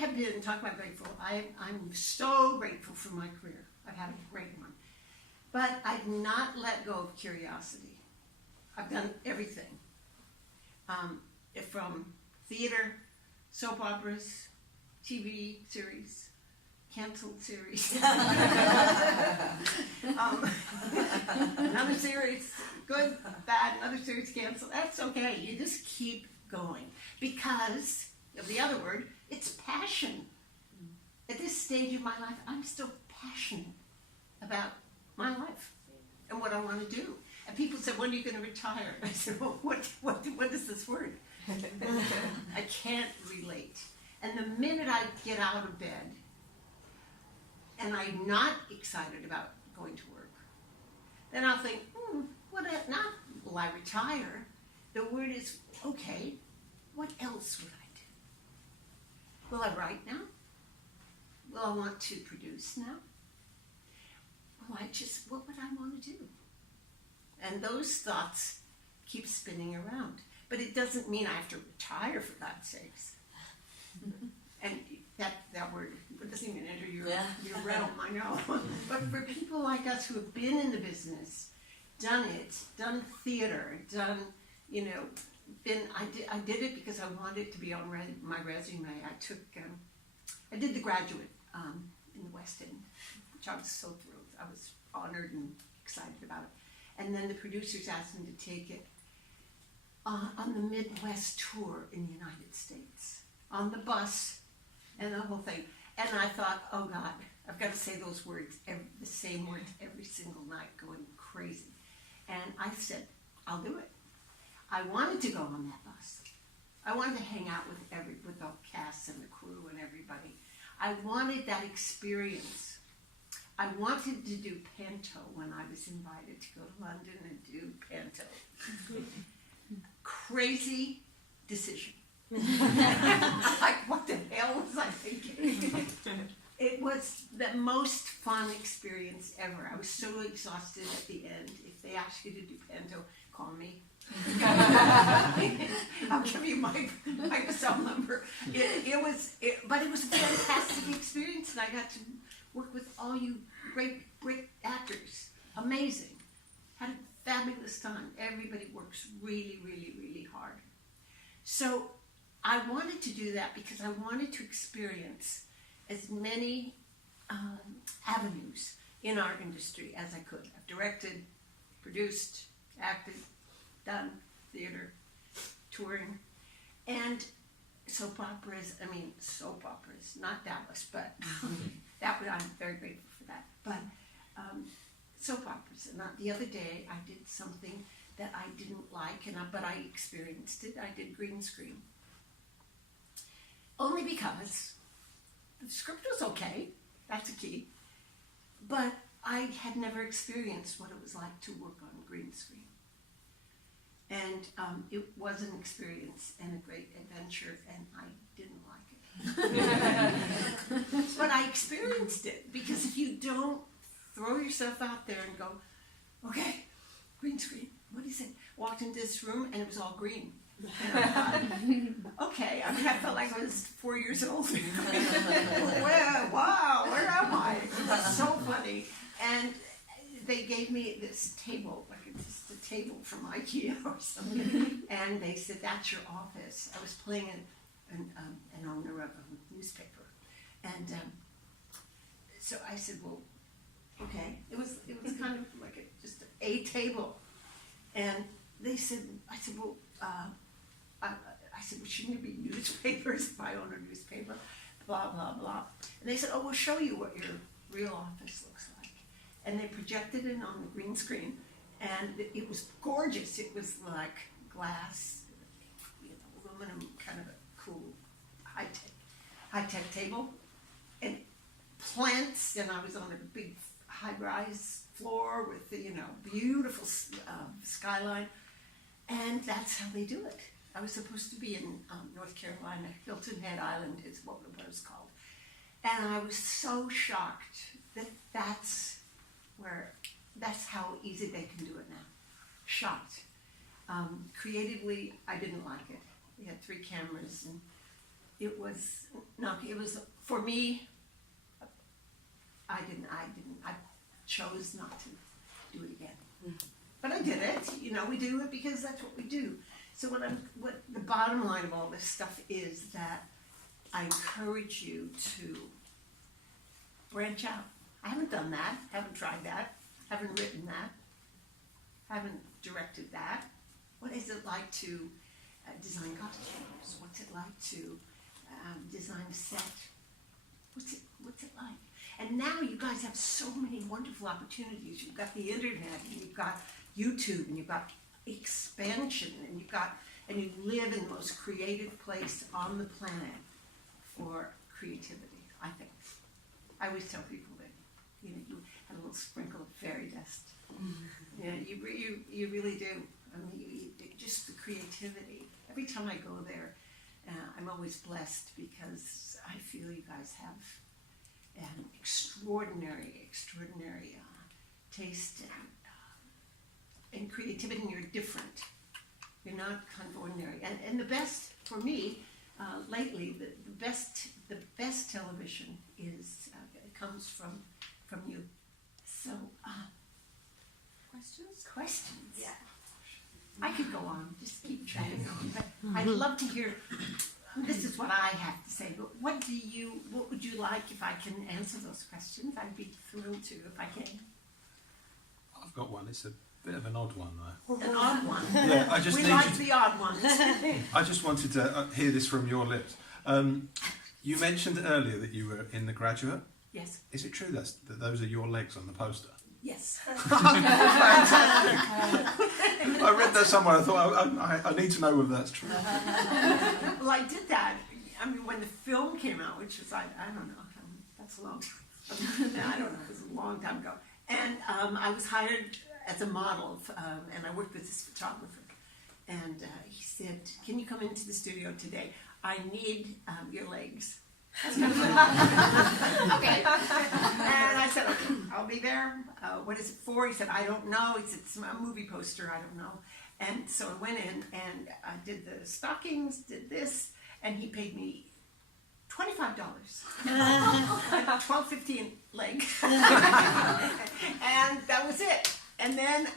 have been, talk about grateful, I'm so grateful for my career. I've had a great one. But I've not let go of curiosity. I've done everything. From theater, soap operas, TV series, canceled series. Another series, good, bad, another series canceled. That's okay. You just keep going. Because of the other word, it's passion. At this stage of my life, I'm still passionate about my life and what I want to do. And people said, when are you going to retire? I said, well, what is this word? I can't relate. And the minute I get out of bed and I'm not excited about going to work, then I'll think, not will I retire? The word is, okay, what else would I do? Will I write now? Will I want to produce now? What would I want to do? And those thoughts keep spinning around. But it doesn't mean I have to retire, for God's sakes. And that word doesn't even enter your realm, I know. But for people like us who have been in the business, done it, theater, I did it because I wanted it to be on my resume. I did The Graduate in the West End, which I was so thrilled. I was honored and excited about it. And then the producers asked me to take it on the Midwest tour in the United States, on the bus, and the whole thing. And I thought, oh God, I've got to say those words, the same words every single night, going crazy. And I said, I'll do it. I wanted to go on that bus. I wanted to hang out with the cast and the crew and everybody. I wanted that experience. I wanted to do panto when I was invited to go to London and do panto. Crazy decision. Like, what the hell was I thinking? It was the most fun experience ever. I was so exhausted at the end. If they ask you to do panto, call me. I'll give you my cell number. But it was a fantastic experience, and I got to work with all you great actors. Amazing. Had a fabulous time. Everybody works really, really, really hard. So I wanted to do that because I wanted to experience as many avenues in our industry as I could. I've directed, produced, acted, done theater, touring, and soap operas, not Dallas, but I'm very grateful for that. But soap operas. And the other day I did something that I didn't like, but I experienced it. I did green screen. Only because the script was okay, that's a key, but I had never experienced what it was like to work on green screen. And it was an experience and a great adventure, and I didn't like it. But I experienced it, because if you don't throw yourself out there and go, okay, green screen, what do you say? Walked into this room and it was all green. And I thought, okay, I felt like I was 4 years old. Wow, where am I? It was so funny. And they gave me this table, like it's just a table from IKEA or something, and they said, that's your office. I was playing an owner of a newspaper, and so I said, well, okay. It was kind of like just a table, and they said, I said, well, shouldn't there be newspapers if I own a newspaper? Blah, blah, blah. And they said, oh, we'll show you what your real office looks like. And they projected it on the green screen, and it was gorgeous. It was like glass, aluminum, kind of a cool, high-tech table, and plants, and I was on a big high-rise floor with the, beautiful skyline, and that's how they do it. I was supposed to be in North Carolina. Hilton Head Island is what it was called. And I was so shocked that that's how easy they can do it now. Shocked. Creatively, I didn't like it. We had 3 cameras, and it was for me. I chose not to do it again, but I did it. You know, we do it because that's what we do. So what the bottom line of all this stuff is that I encourage you to branch out. I haven't done that, haven't tried that, haven't written that, haven't directed that. What is it like to design costumes? What's it like to design a set? What's it like? And now you guys have so many wonderful opportunities. You've got the internet, and you've got YouTube, and you've got expansion, and you live in the most creative place on the planet for creativity, I think. I always tell people that, you know, you have a little sprinkle of fairy dust. Yeah, you really do. I mean, just the creativity. Every time I go there, I'm always blessed because I feel you guys have an extraordinary taste and creativity, and you're different. You're not kind of ordinary. And the best, for me, lately, the best television is comes from you. So, questions. Yeah. I could go on, just keep chatting on, but I'd love to hear. This is what I have to say. But what would you like if I can answer those questions? I'd be thrilled to if I can. I've got one. It's a bit of an odd one, though. An odd one. Yeah, I just we need like you the odd ones. I just wanted to hear this from your lips. You mentioned earlier that you were in The Graduate. Yes. Is it true that those are your legs on the poster? Yes. I read that somewhere. I thought I need to know whether that's true. Well, I did that. I mean, when the film came out, which was I don't know, that's a long time. I don't know, it was a long time ago. And I was hired as a model, and I worked with this photographer. And he said, "Can you come into the studio today? I need your legs." Okay. And I said, "Okay, I'll be there. What is it for?" He said, "I don't know." He said, "It's a movie poster, I don't know." And so I went in and I did the stockings, did this, and he paid me $25. 12.15 leg. And that was it. And then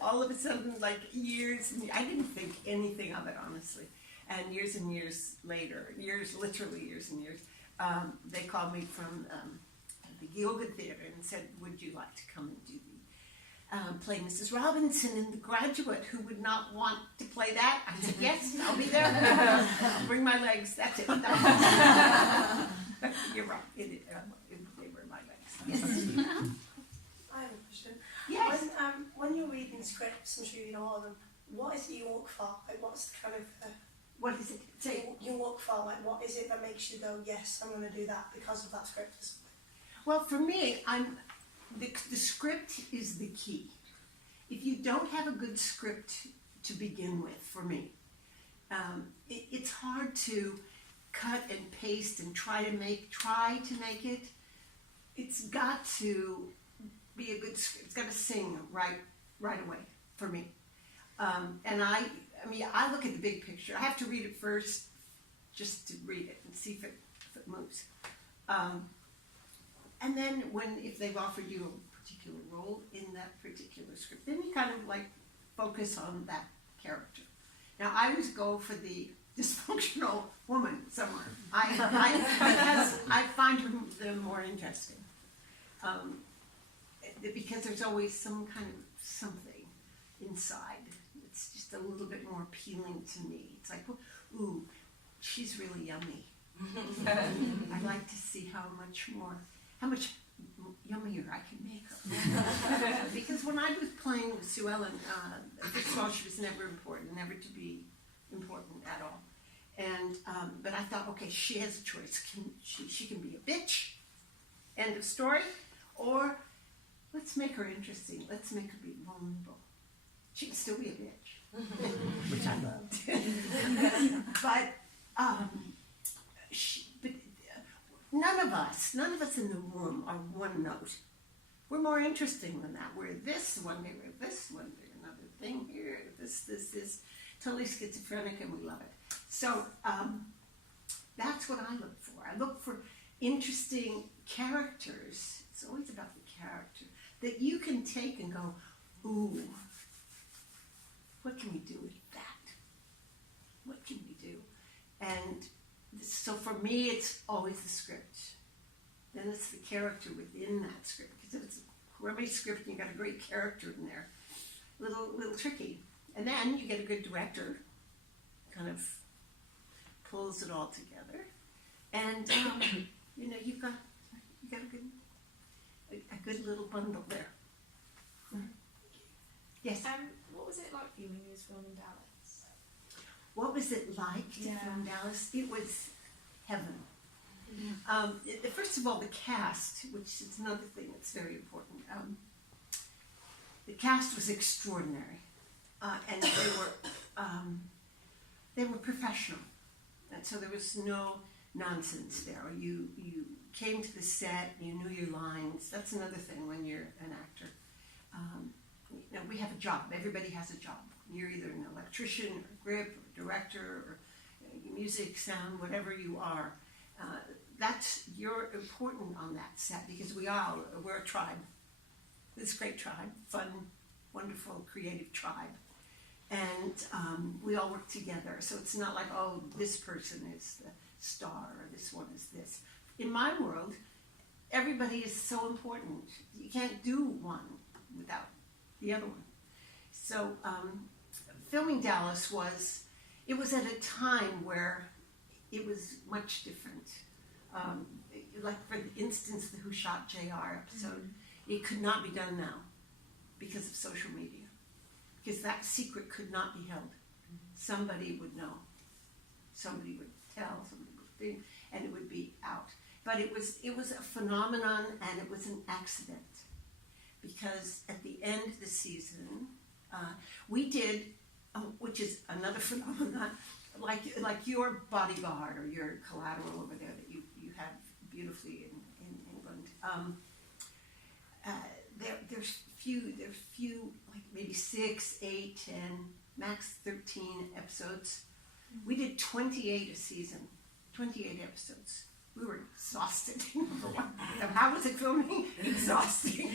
all of a sudden, like years, I didn't think anything of it, honestly. And years later, literally years and years, they called me from the Gilgood Theater and said, "Would you like to come and do the play Mrs. Robinson in The Graduate? Who would not want to play that?" I said, "Yes, I'll be there. I'll bring my legs. That's it." You're right. They were my legs. Yes. I have a question. Yes. When you're reading scripts, I'm sure you know all of them, what is it you look for? Like, what's the kind of... What is it? Say. You look for, like, what is it that makes you go, yes, I'm going to do that because of that script or something? Well, for me, the script is the key. If you don't have a good script to begin with, for me, it's hard to cut and paste and try to make it. It's got to be a good script. It's got to sing right away for me. And I look at the big picture. I have to read it first, just to read it and see if it moves. And then if they've offered you a particular role in that particular script, then you kind of like focus on that character. Now I always go for the dysfunctional woman somewhere. Because I find them more interesting. Because there's always some kind of something inside. It's just a little bit more appealing to me. It's like, ooh, she's really yummy. I like to see how much yummier I can make her. Because when I was playing with Sue Ellen, first of all, she was never to be important at all. And but I thought, okay, she has a choice. She can be a bitch, end of story, or let's make her interesting. Let's make her be vulnerable. She can still be a bitch, which I loved. But none of us in the room are one note. We're more interesting than that. We're this one here, this one there, another thing here, this totally schizophrenic, and we love it. So That's what I look for. I look for interesting characters. It's always about the character that you can take and go, ooh, what can we do with that? What can we do? And so for me, it's always the script. Then it's the character within that script. Because if it's a rubbish script and you got a great character in there, little tricky. And then you get a good director, kind of pulls it all together, and you know you got a good little bundle there. Yes. What was it like for you when you was filming Dallas? What was it like to film Dallas? It was heaven. First of all, the cast, which is another thing that's very important. The cast was extraordinary, and they were professional, and so there was no nonsense there. You came to the set, you knew your lines. That's another thing when you're an actor. You know, we have a job. Everybody has a job. You're either an electrician, or a grip, or a director, or music, sound, whatever you are. You're important on that set because we're a tribe. This great tribe, fun, wonderful, creative tribe. And we all work together. So it's not like, oh, this person is the star or this one is this. In my world, everybody is so important. You can't do one without the other one. So filming Dallas was at a time where it was much different. Like for instance, the Who Shot JR episode, it could not be done now because of social media. Because that secret could not be held. Somebody would know. Somebody would tell, somebody would think, and it would be out. But it was a phenomenon, and it was an accident. Because at the end of the season, we did, which is another phenomenon, like your bodyguard or your collateral over there that you have beautifully in England. There's few, like maybe 6, 8, 10, max 13 episodes. We did 28 a season, 28 episodes. We were exhausted. How was it filming? Exhausting.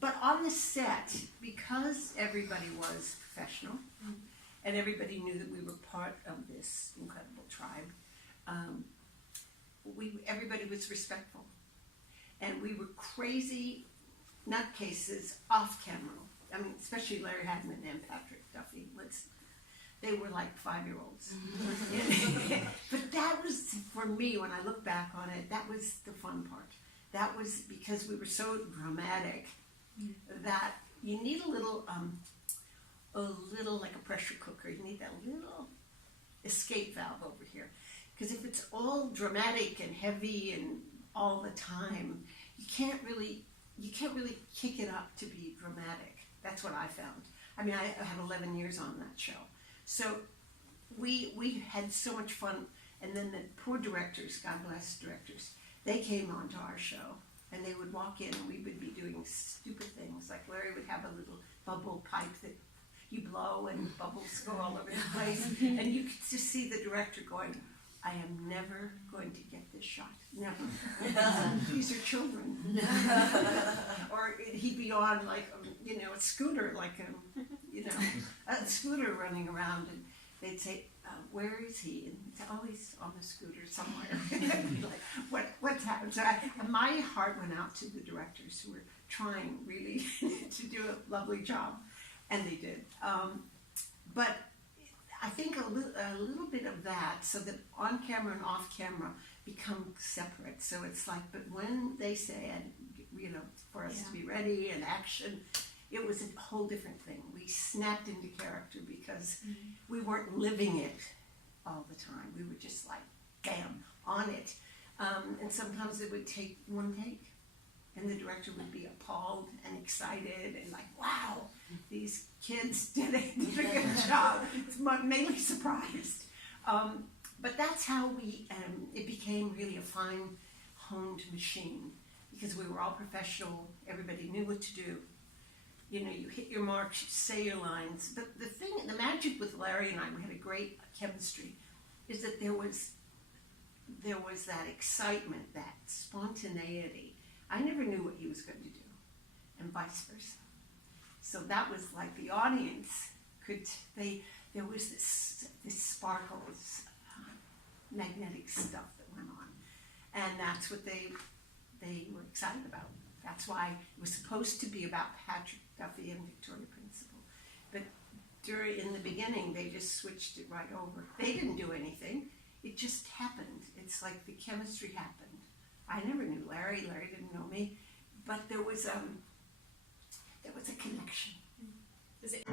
But on the set, because everybody was professional, and everybody knew that we were part of this incredible tribe, everybody was respectful. And we were crazy nutcases off camera. I mean, especially Larry Hagman and Patrick Duffy. They were like 5-year-olds. But that was, for me, when I look back on it, that was the fun part. That was because we were so dramatic that you need a little like a pressure cooker. You need that little escape valve over here. Because if it's all dramatic and heavy and all the time, you can't really kick it up to be dramatic. That's what I found. I mean, I had 11 years on that show. So we had so much fun. And then the poor directors, God bless directors, they came onto our show and they would walk in and we would be doing stupid things. Like Larry would have a little bubble pipe that you blow and bubbles go all over the place. And you could just see the director going, I am never going to get this shot. Never. These are children. Or he'd be on like, a scooter, like a scooter running around, and they'd say, where is he? And he'd say, oh, he's on the scooter somewhere. Like, what's happened? So my heart went out to the directors who were trying really to do a lovely job, and they did. But I think a little bit of that, so that on camera and off camera become separate. So it's like, but when they say, for us to be ready and action, it was a whole different thing. We snapped into character because we weren't living it all the time. We were just like, bam, on it. And sometimes it would take one take. And the director would be appalled and excited and like, wow, these kids did a good job. It's mainly surprised. But that's how it became really a fine, honed machine because we were all professional. Everybody knew what to do. you know, you hit your marks, you say your lines. But the magic with Larry and I, we had a great chemistry, is that there was that excitement, that spontaneity. I never knew what he was going to do, and vice versa. So that was like the audience there was this sparkle, this magnetic stuff that went on, and that's what they were excited about. That's why it was supposed to be about Patrick Duffy and Victoria Principal, but in the beginning they just switched it right over. They didn't do anything; it just happened. It's like the chemistry happened. I never knew Larry. Larry didn't know me, but there was a connection. Is it?